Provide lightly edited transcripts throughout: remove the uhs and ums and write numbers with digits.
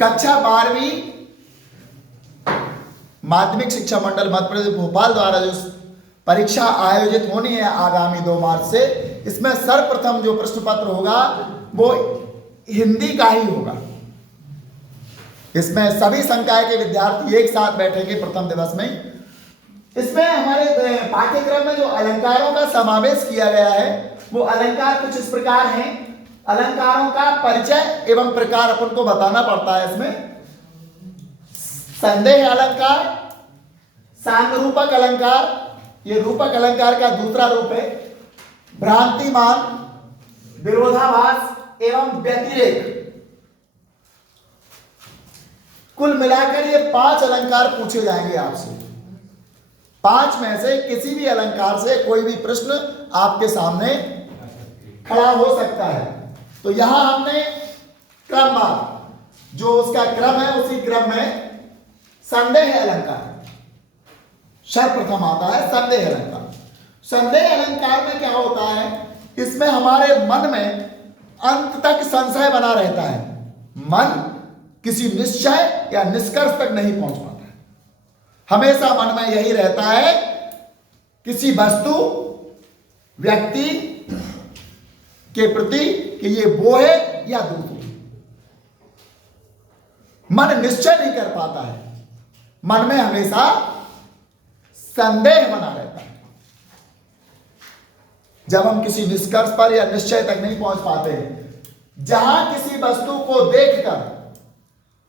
कक्षा 12वीं माध्यमिक शिक्षा मंडल मध्य प्रदेश भोपाल द्वारा जो परीक्षा आयोजित होनी है आगामी 2 मार्च से, इसमें सर्वप्रथम जो प्रश्न पत्र होगा वो हिंदी का ही होगा। इसमें सभी संकाय के विद्यार्थी एक साथ बैठेंगे प्रथम दिवस में। इसमें हमारे पाठ्यक्रम में जो अलंकारों का समावेश किया गया है वो अलंकार कुछ इस प्रकार हैं। अलंकारों का परिचय एवं प्रकार अपन को बताना पड़ता है। इसमें संदेह अलंकार, सांगरूपक अलंकार, ये रूपक अलंकार का दूसरा रूप है, भ्रांतिमान, विरोधाभास एवं व्यतिरेक। कुल मिलाकर ये 5 अलंकार पूछे जाएंगे आपसे। 5 में से किसी भी अलंकार से कोई भी प्रश्न आपके सामने खड़ा हो सकता है। तो यहां हमने क्रमवार जो उसका क्रम है उसी क्रम में संदेह अलंकार सर्वप्रथम आता है। संदेह अलंकार, संदेह अलंकार में क्या होता है, इसमें हमारे मन में अंत तक संशय बना रहता है। मन किसी निश्चय या निष्कर्ष तक नहीं पहुंच पाता है। हमेशा मन में यही रहता है किसी वस्तु व्यक्ति के प्रति कि ये वो है या दूसरी। मन निश्चय नहीं कर पाता है, मन में हमेशा संदेह बना रहता है। जब हम किसी निष्कर्ष पर या निश्चय तक नहीं पहुंच पाते, जहां किसी वस्तु को देखकर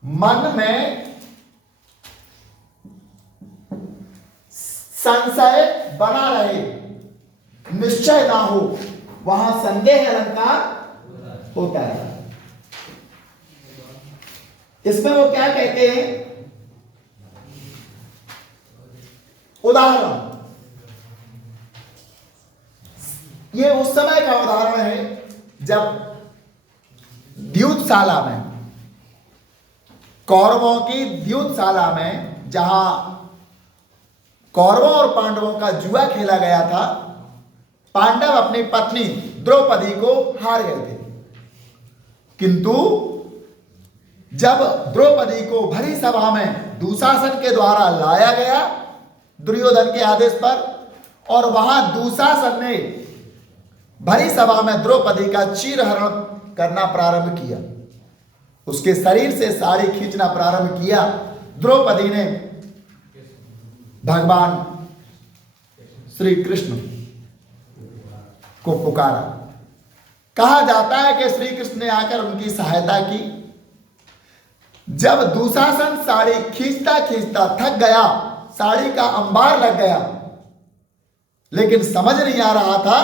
मन में संशय बना रहे, निश्चय ना हो, वहां संदेह अलंकार होता है। इसमें वो क्या कहते हैं, उदाहरण, ये उस समय का उदाहरण है जब द्यूतशाला में, कौरवों की द्यूतशाला में, जहां कौरवों और पांडवों का जुआ खेला गया था, पांडव अपनी पत्नी द्रौपदी को हार गए थे। किंतु जब द्रौपदी को भरी सभा में दुशासन के द्वारा लाया गया दुर्योधन के आदेश पर, और वहां दुशासन ने भरी सभा में द्रौपदी का चीरहरण करना प्रारंभ किया, उसके शरीर से साड़ी खींचना प्रारंभ किया, द्रौपदी ने भगवान श्री कृष्ण को पुकारा। कहा जाता है कि श्री कृष्ण ने आकर उनकी सहायता की। जब दुशासन साड़ी खींचता खींचता थक गया, साड़ी का अंबार लग गया, लेकिन समझ नहीं आ रहा था।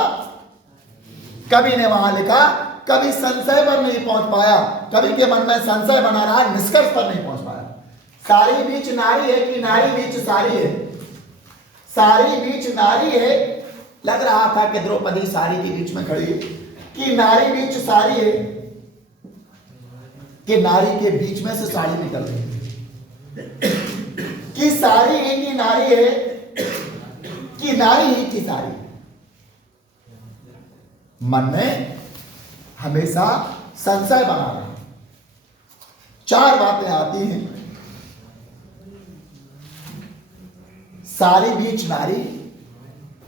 कवि ने वहां लिखा, कभी संशय पर नहीं पहुंच पाया, कवि के मन में संशय बना रहा, निष्कर्ष पर नहीं पहुंच पाया। साड़ी बीच नारी है कि नारी बीच साड़ी है, साड़ी बीच नारी है, लग रहा था कि द्रौपदी साड़ी के बीच में खड़ी है, कि नारी बीच साड़ी है, कि नारी के बीच में से साड़ी निकल रही है, कि साड़ी ही की नारी है, कि नारी ही की साड़ी है। मन में हमेशा संशय बना रहा। 4 बातें आती हैं, साड़ी बीच नारी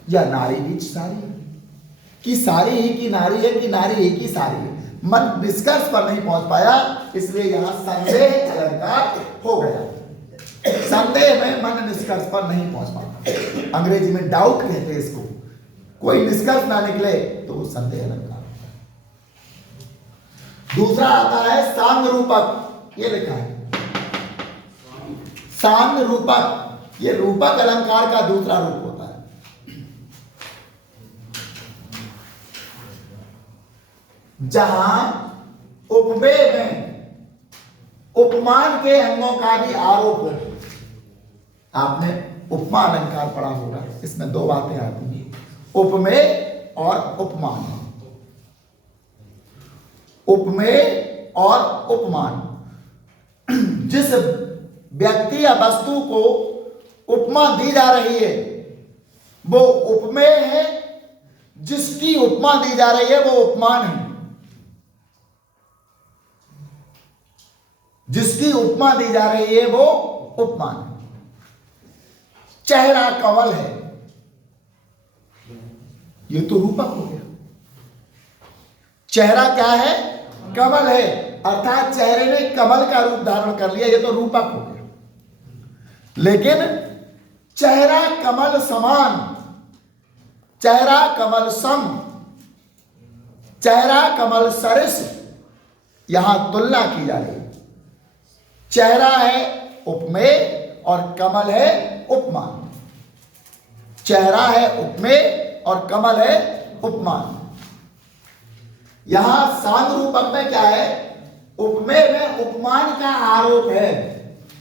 या नारी बीच साड़ी, कि साड़ी ही की नारी है कि नारी ही की साड़ी है। मन निष्कर्ष पर नहीं पहुंच पाया, इसलिए यहां संदेह अलंकार हो गया। संदेह में मन निष्कर्ष पर नहीं पहुंच पाता, अंग्रेजी में डाउट कहते हैं इसको। कोई निष्कर्ष ना निकले तो वो संदेह अलंकार। दूसरा आता है सांग रूपक, ये लिखा है सांग रूपक, ये रूपक अलंकार का दूसरा रूप होता है। जहां उपमेय में उपमान के अंगों का भी आरोप हो। आपने उपमा अलंकार पढ़ा होगा, इसमें 2 बातें आती हैं, उपमेय और उपमान। उपमेय और उपमान, जिस व्यक्ति या वस्तु को उपमा दी जा रही है वो उपमेय है, जिसकी उपमा दी जा रही है वो उपमान है। जिसकी उपमा दी जा रही है वो उपमान है। चेहरा कमल है, ये तो रूपक हो गया। चेहरा क्या है? कमल है, अर्थात चेहरे ने कमल का रूप धारण कर लिया, ये तो रूपक हो गया। लेकिन चेहरा कमल समान, चेहरा कमल सम, चेहरा कमल सरिस, यहां तुलना की जा रही है। चेहरा है उपमेय और कमल है उपमान। चेहरा है उपमेय और कमल है उपमान। यहां सांग रूपक में क्या है? उपमेय में उपमान का आरोप है,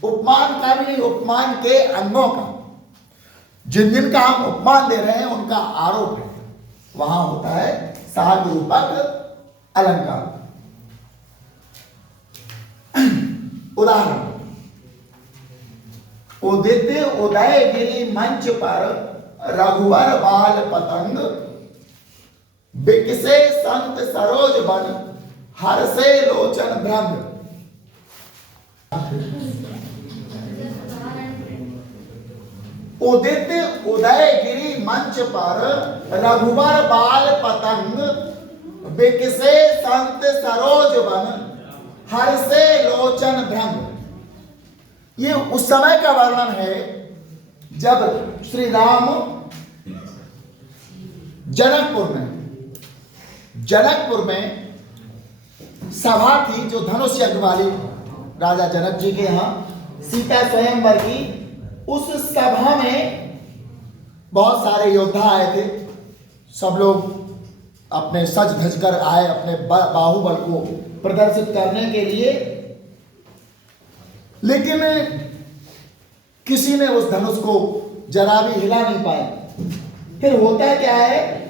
उपमान का भी नहीं, उपमान के अंगों का, जिन जिन का हम उपमान दे रहे हैं उनका आरोप है, वहां होता है सांग रूपक अलंकार। उदाहरण, उदित उदयगिरि मंच पर रघुवर बाल पतंग, बिकसे संत सरोज बन, हर्षे लोचन भ्रम। उदित उदयगिरि मंच पर रघुवर बाल पतंग, बिकसे संत सरोज बन, हर्षे लोचन भ्रम। ये उस समय का वर्णन है जब श्री राम जनकपुर में सभा थी, जो धनुष यज्ञ वाली राजा जनक जी के यहाँ सीता स्वयंवर की। उस सभा में बहुत सारे योद्धा आए थे, सब लोग अपने सज धज कर आए अपने बाहुबल को प्रदर्शित करने के लिए, लेकिन किसी ने उस धनुष को जरा भी हिला नहीं पाए। फिर होता क्या है,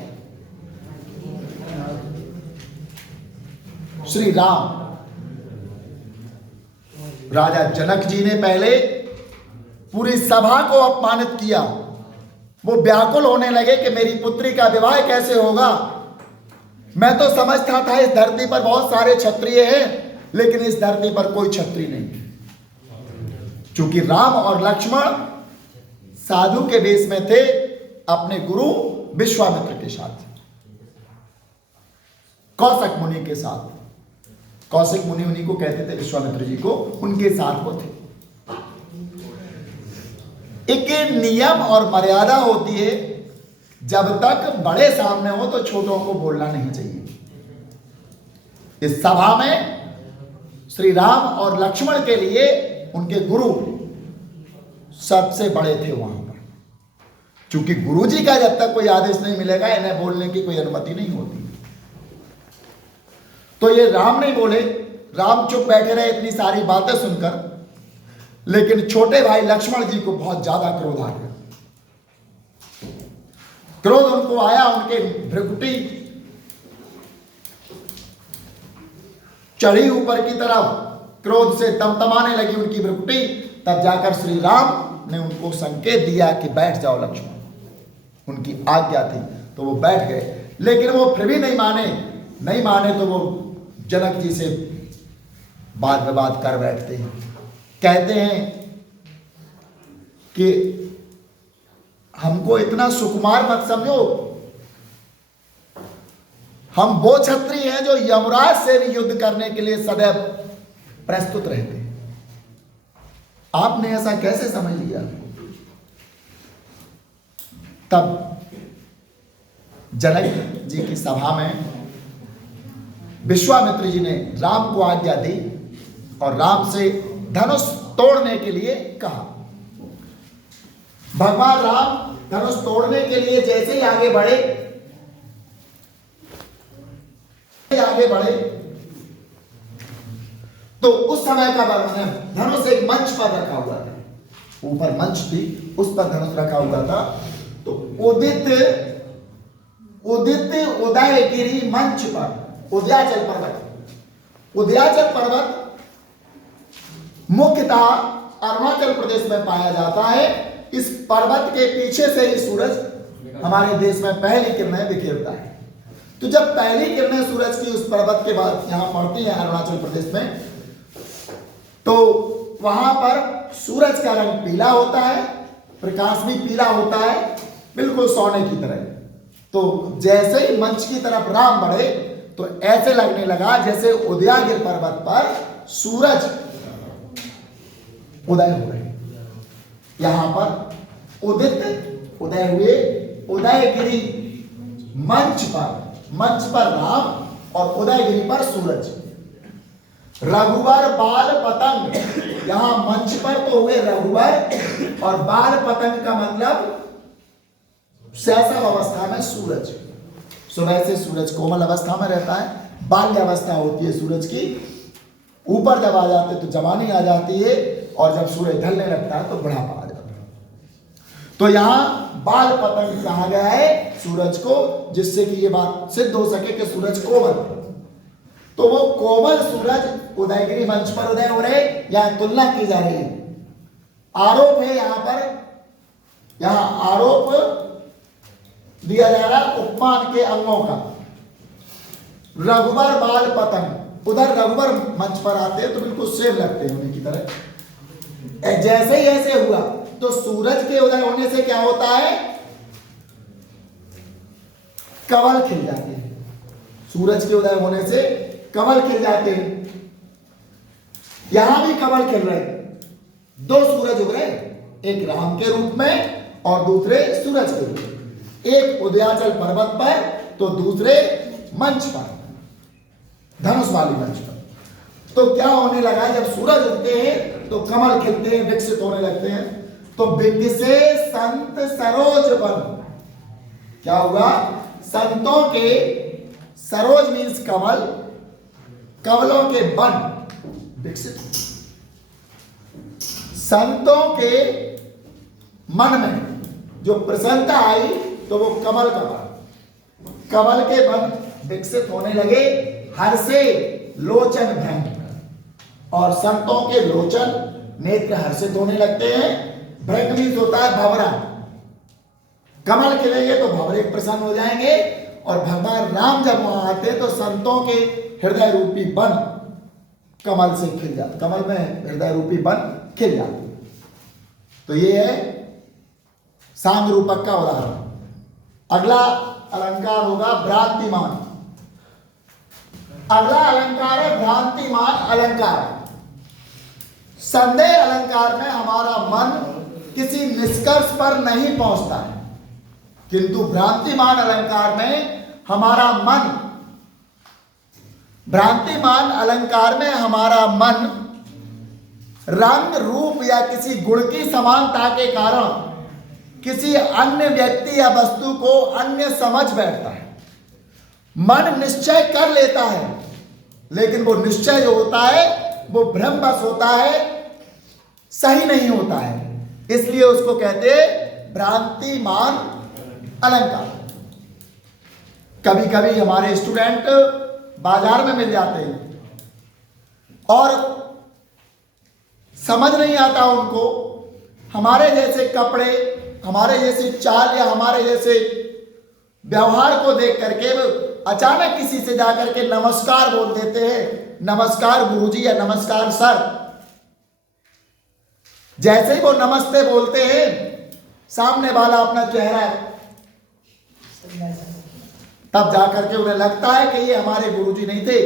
श्री राम राजा जनक जी ने पहले पूरी सभा को अपमानित किया। वो व्याकुल होने लगे कि मेरी पुत्री का विवाह कैसे होगा। मैं तो समझता था इस धरती पर बहुत सारे क्षत्रिय हैं, लेकिन इस धरती पर कोई क्षत्रिय नहीं। चूंकि राम और लक्ष्मण साधु के वेश में थे, अपने गुरु विश्वामित्र के साथ, कौशिक मुनि के साथ। कौशिक मुनि उन्हीं को कहते थे, विश्वामित्र जी को, उनके साथ वो थे। एक नियम और मर्यादा होती है, जब तक बड़े सामने हो तो छोटों को बोलना नहीं चाहिए। इस सभा में श्री राम और लक्ष्मण के लिए उनके गुरु सबसे बड़े थे वहां पर। क्योंकि गुरु जी का जब तक कोई आदेश नहीं मिलेगा, इन्हें बोलने की कोई अनुमति नहीं होती। तो ये राम नहीं बोले, राम चुप बैठे रहे इतनी सारी बातें सुनकर। लेकिन छोटे भाई लक्ष्मण जी को बहुत ज्यादा क्रोध आ गया। क्रोध उनको आया, उनके भ्रुकुटी चढ़ी ऊपर की तरफ, क्रोध से तमतमाने लगी उनकी भ्रुकुटी। तब जाकर श्री राम ने उनको संकेत दिया कि बैठ जाओ लक्ष्मण। उनकी आज्ञा थी तो वो बैठ गए, लेकिन वो फिर भी नहीं माने तो वो जनक जी से वाद विवाद कर बैठते हैं। कहते हैं कि हमको इतना सुकुमार मत समझो, हम वो क्षत्रिय हैं जो यमराज से भी युद्ध करने के लिए सदैव प्रस्तुत रहते हैं। आपने ऐसा कैसे समझ लिया? तब जनक जी की सभा में विश्वामित्र जी ने राम को आज्ञा दी और राम से धनुष तोड़ने के लिए कहा। भगवान राम धनुष तोड़ने के लिए जैसे ही आगे बढ़े तो उस समय का वर्णन है। धनुष एक मंच पर रखा हुआ था, ऊपर मंच थी, उस पर धनुष रखा हुआ था। तो उदित उदयगिरि मंच पर, उदयाचल पर्वत मुख्यतः अरुणाचल प्रदेश में पाया जाता है। इस पर्वत के पीछे से ही सूरज हमारे देश में पहली किरणें बिखेरता है। तो जब पहली किरणें सूरज की उस पर्वत के बाद यहां पड़ती हैं अरुणाचल प्रदेश में, तो वहां पर सूरज का रंग पीला होता है, प्रकाश भी पीला होता है, बिल्कुल सोने की तरह। तो जैसे ही मंच की तरफ राम बढ़े तो ऐसे लगने लगा जैसे उदयागिर पर्वत पर सूरज उदय हो रहे। यहां पर उदित उदय हुए, उदयगिरी मंच पर राम और उदयगिरी पर सूरज। रघुवर बाल पतंग, यहां मंच पर तो हुए रघुवर, और बाल पतंग का मतलब शैशव अवस्था में सूरज। सुबह से सूरज कोमल अवस्था में रहता है, बाल्य अवस्था होती है सूरज की, ऊपर जब आ जाते तो जवानी आ जाती है, और जब सूरज ढलने लगता है तो बुढ़ापा आ जाता है। तो यहां बाल पतंग कहा गया है सूरज को, जिससे कि ये बात सिद्ध हो सके कि सूरज कोमल। तो वो कोमल सूरज उदयगिरी मंच पर उदय हो रहे, यहां तुलना की जा रही है। आरोप है यहां पर, यहां आरोप दिया जा रहा उपमान के अंगों का। रघुवर बाल पतंग, उधर रघुवर मंच पर आते हैं तो बिल्कुल सेम लगते हैं उन्हीं की तरह। जैसे ही ऐसे हुआ तो सूरज के उदय होने से क्या होता है, कमल खिल जाते हैं। सूरज के उदय होने से कमल खिल जाते हैं। यहां भी कमल खिल रहे, दो सूरज उग रहे, एक राम के रूप में और दूसरे सूरज के रूप में। एक उदयाचल पर्वत पर तो दूसरे मंच पर, धनुष वाली मंच पर। तो क्या होने लगा, जब सूरज उगते हैं तो कमल खिलते हैं, विकसित होने लगते हैं। तो विकसे संत सरोज बन, क्या हुआ, संतों के, सरोज मीन्स कमल, कमलों के बन विकसित, संतों के मन में जो प्रसन्नता आई तो वो कमल का बन, कमल के बन विकसित होने लगे। हर्षे लोचन भ्रम, और संतों के लोचन नेत्र हर्षित होने लगते हैं। भ्रंग मीन्स होता है भंवरा, कमल खिलेंगे तो भंवरे प्रसन्न हो जाएंगे, और भगवान राम जब वहां आते तो संतों के हृदय रूपी बन कमल से खिल जाते, कमल में हृदय रूपी बन खिल जाते। तो ये है सांग रूपक का उदाहरण। अगला अलंकार होगा भ्रांतिमान। अगला अलंकार है भ्रांतिमान अलंकार। संदेह अलंकार में हमारा मन किसी निष्कर्ष पर नहीं पहुंचता है, किंतु भ्रांतिमान अलंकार में हमारा मन, भ्रांतिमान अलंकार में हमारा मन रंग रूप या किसी गुण की समानता के कारण किसी अन्य व्यक्ति या वस्तु को अन्य समझ बैठता है। मन निश्चय कर लेता है, लेकिन वो निश्चय जो होता है वो भ्रमवश होता है, सही नहीं होता है, इसलिए उसको कहते हैं भ्रांतिमान अलंकार। कभी कभी हमारे स्टूडेंट बाजार में मिल जाते हैं और समझ नहीं आता उनको, हमारे जैसे कपड़े, हमारे जैसी चाल या हमारे जैसे व्यवहार को देख करके अचानक किसी से जाकर के नमस्कार बोल देते हैं, नमस्कार गुरुजी या नमस्कार सर। जैसे ही वो नमस्ते बोलते हैं, सामने वाला अपना चेहरा, तब जाकर के उन्हें लगता है कि ये हमारे गुरुजी नहीं थे,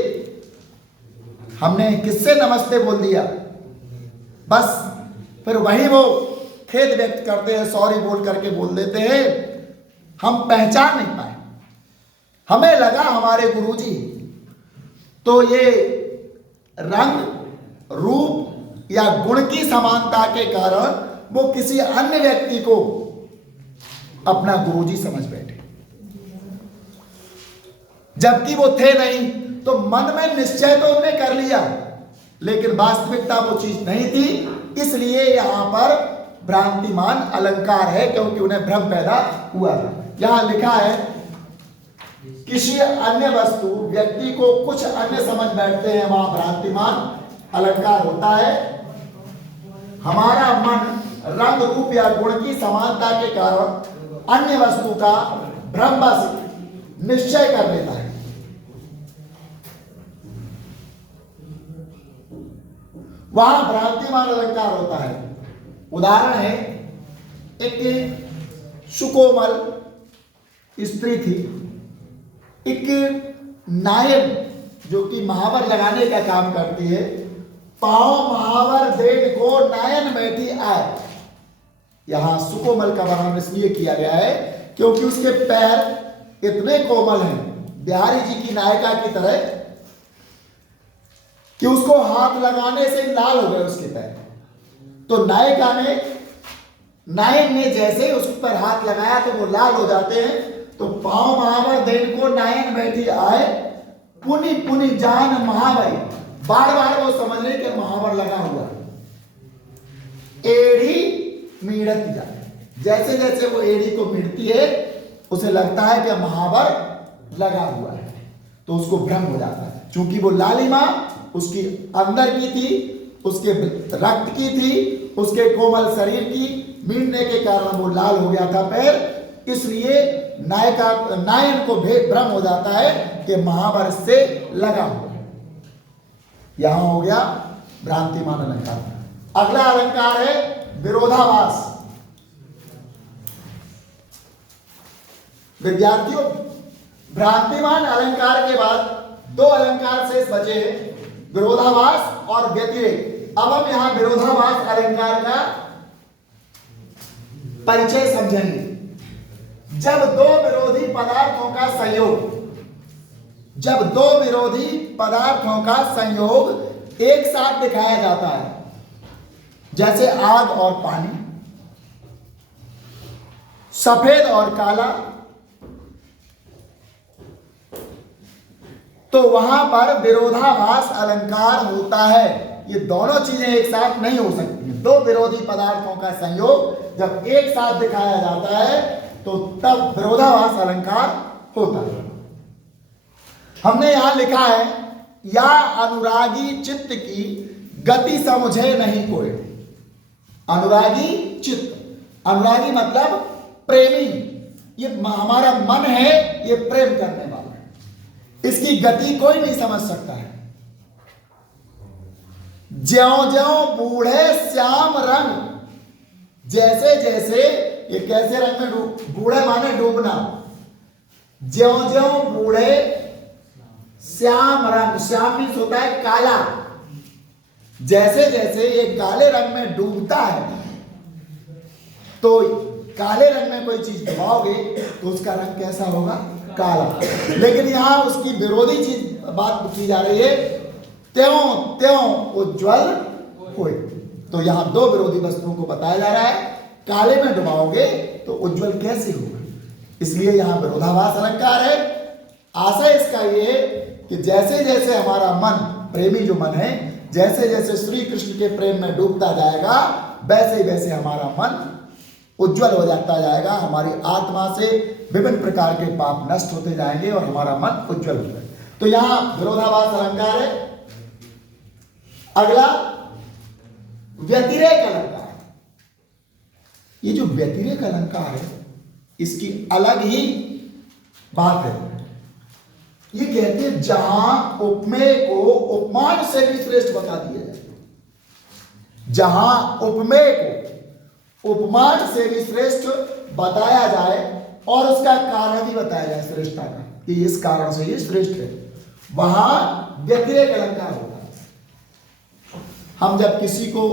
हमने किससे नमस्ते बोल दिया। बस फिर वही वो खेद व्यक्त करते हैं, सॉरी बोल करके बोल देते हैं, हम पहचान नहीं पाए, हमें लगा हमारे गुरुजी। तो ये रंग रूप या गुण की समानता के कारण वो किसी अन्य व्यक्ति को अपना गुरुजी समझ बैठे, जबकि वो थे नहीं। तो मन में निश्चय तो उन्होंने कर लिया, लेकिन वास्तविकता वो चीज नहीं थी, इसलिए यहां पर भ्रांतिमान अलंकार है, क्योंकि उन्हें भ्रम पैदा हुआ था। यहां लिखा है किसी अन्य वस्तु व्यक्ति को कुछ अन्य समझ बैठते हैं, वहां भ्रांतिमान अलंकार होता है। हमारा मन रंग रूप या गुण की समानता के कारण अन्य वस्तु का भ्रमवश निश्चय कर लेता है। वहां भ्रांतिमान अलंकार होता है। उदाहरण है, एक सुकोमल स्त्री थी, एक नायन जो कि महावर लगाने का काम करती है, पांव महावर देन को नायन बैठी आए। यहां सुकोमल का वर्णन इसलिए किया गया है क्योंकि उसके पैर इतने कोमल हैं, बिहारी जी की नायिका की तरह, कि उसको हाथ लगाने से लाल हो गए उसके पैर। तो नायिका ने, नायन ने जैसे उस पर हाथ लगाया तो वो लाल हो जाते हैं। तो पांव महावर देन को नायन बैठी आए, पुनि पुनि जान महावरी, बार बार वो समझ रहे कि महावर लगा हुआ। एड़ी मीड़त जाए, जैसे जैसे वो एड़ी को मिड़ती है उसे लगता है कि महावर लगा हुआ है, तो उसको भ्रम हो जाता है। क्योंकि वो लालिमा उसकी अंदर की थी, उसके रक्त की थी, उसके कोमल शरीर की, मिड़ने के कारण वो लाल हो गया था पैर, इसलिए नायन को भ्रम हो जाता है कि महावर से लगा हुआ है। यहां हो गया भ्रांतिमान अलंकार। अगला अलंकार है विरोधाभास। विद्यार्थियों, भ्रांतिमान अलंकार के बाद दो अलंकार शेष बचे हैं, विरोधाभास और व्यतिरेक। अब हम यहां विरोधाभास अलंकार का परिचय समझेंगे। जब दो विरोधी पदार्थों का संयोग, जब दो विरोधी पदार्थों का संयोग एक साथ दिखाया जाता है, जैसे आग और पानी, सफेद और काला, तो वहां पर विरोधाभास अलंकार होता है। ये दोनों चीजें एक साथ नहीं हो सकती। दो विरोधी पदार्थों का संयोग जब एक साथ दिखाया जाता है तो तब विरोधाभास अलंकार होता है। हमने यहां लिखा है, या अनुरागी चित्त की गति समझे नहीं कोई। अनुरागी चित्त, अनुरागी मतलब प्रेमी, ये हमारा मन है, ये प्रेम करने वाला है, इसकी गति कोई नहीं समझ सकता है। ज्यों ज्यों बूढ़े श्याम रंग, जैसे जैसे, ये कैसे रंग में बूढ़े माने डूबना, ज्यों ज्यों बूढ़े श्याम रंग, श्याम मीन्स होता है काला, जैसे जैसे ये काले रंग में डूबता है, तो काले रंग में कोई चीज डुबाओगे तो उसका रंग कैसा होगा? काला। लेकिन यहां उसकी विरोधी चीज बात की जा रही है, त्यों त्यों उज्ज्वल होए। तो यहां दो विरोधी वस्तुओं को बताया जा रहा है, काले में डुबाओगे तो उज्ज्वल कैसे होगा, इसलिए यहां विरोधाभास अलंकार है। आशय इसका ये कि जैसे जैसे हमारा मन, प्रेमी जो मन है, जैसे जैसे श्री कृष्ण के प्रेम में डूबता जाएगा, वैसे वैसे हमारा मन उज्जवल हो जाता जाएगा, हमारी आत्मा से विभिन्न प्रकार के पाप नष्ट होते जाएंगे और हमारा मन उज्जवल हो जाएगा। तो यहां विरोधाभास अलंकार है। अगला व्यतिरेक अलंकार। ये जो व्यतिरेक अलंकार है, इसकी अलग ही बात है। ये कहते हैं जहां उपमेय को उपमान से भी श्रेष्ठ बता दिया जाए, जहां उपमेय को उपमान से भी श्रेष्ठ बताया जाए और उसका कारण भी बताया जाए श्रेष्ठता का, कि इस कारण से ये श्रेष्ठ है, वहां व्यतिरेक अलंकार होता है। हम जब किसी को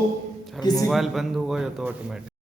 मोबाइल बंद हुआ तो ऑटोमेटिक